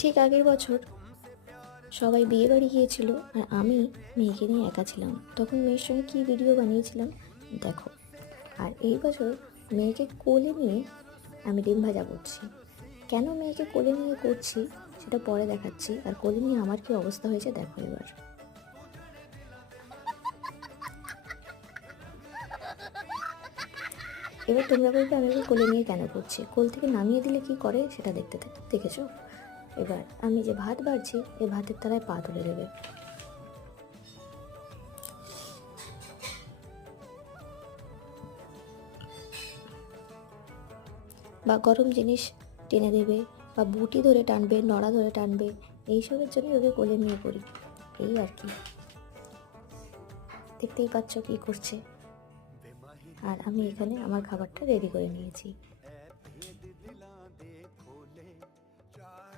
ঠিক আগের বছর সবাই বিয়ে বাড়ি গিয়েছিল আর আমি মেয়েকে নিয়ে একা ছিলাম। তখন মেয়ের সঙ্গে কী ভিডিও বানিয়েছিলাম দেখো। আর এই বছর মেয়েকে কোলে নিয়ে আমি ডিম ভাজা করছি। কেন মেয়েকে কোলে নিয়ে করছি সেটা পরে দেখাচ্ছি। আর কোলে নিয়ে আমার কী অবস্থা হয়েছে দেখো এবার। এবার তোমরা বলবে আমি ওকে কোলে নিয়ে কেন করছি, কোল থেকে নামিয়ে দিলে কি করে সেটা দেখেছো। এবার আমি যে ভাত বাড়ছি এই ভাতের তলায় পা তুলে দেবে। বা গরম জিনিস টেনে দেবে, বা বুটি ধরে টানবে, নড়া ধরে টানবে। এইসবের জন্যই ওকে কোলে নিয়ে করি। এই আর কি, দেখতেই পাচ্ছ কী করছে। আর আমি এখানে আমার খাবারটা রেডি করে নিয়েছি।